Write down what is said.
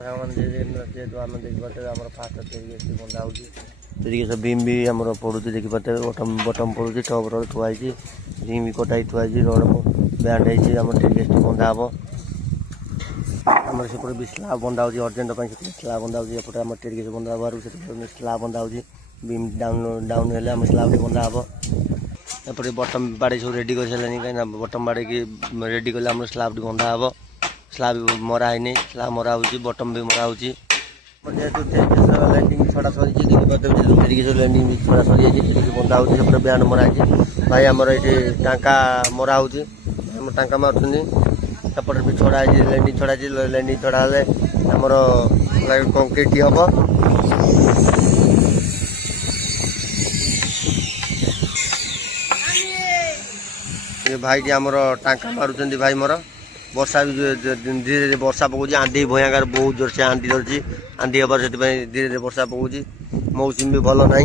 जेहेतु आम देखिए आम फास्ट बंधा हो बीम भी आम पड़ू देखिए बटम बटम पड़ू टप रड थुआई रिंग भी कटाई थुआई रड बैंड होम टेरिगेस बंधा हम आम सेपटे भी स्लाब बंधा हो अर्जेंट स्लाब बंधा होपटे आम टेरिगेस बंधा बाहर स्लाब बंधा हो बीम डाउन डाउन हेल्ले आम स्लाब बंधा हम एपटे बटम बाड़े सब रेडी कर सारे कहीं बटम बाड़े की रेडी कले आम स्लाब बंधा हम स्लाब मरा है स्लाब मरा हो बटम भी मरा हो जेहेतु लैंडिंग छड़ा सरी लैंडिंग भी छड़ा सरी बंधा हो बैंड मरा भाई आमर ये टाँका मरा हो टाँका मार्चपटे भी छड़ा लैंडिंग छड़ा लैंडिंग छड़ा आमर कंक्रीट हम भाई जी आमर टाँका मारुंच भाई मोर वर्षा भी धीरे धीरे वर्षा पकाउछ आंधी भयंकर बहुत जोर से आंधी धरती आंधी हबार से धीरे धीरे वर्षा पकाउछ मौसम भी भल ना।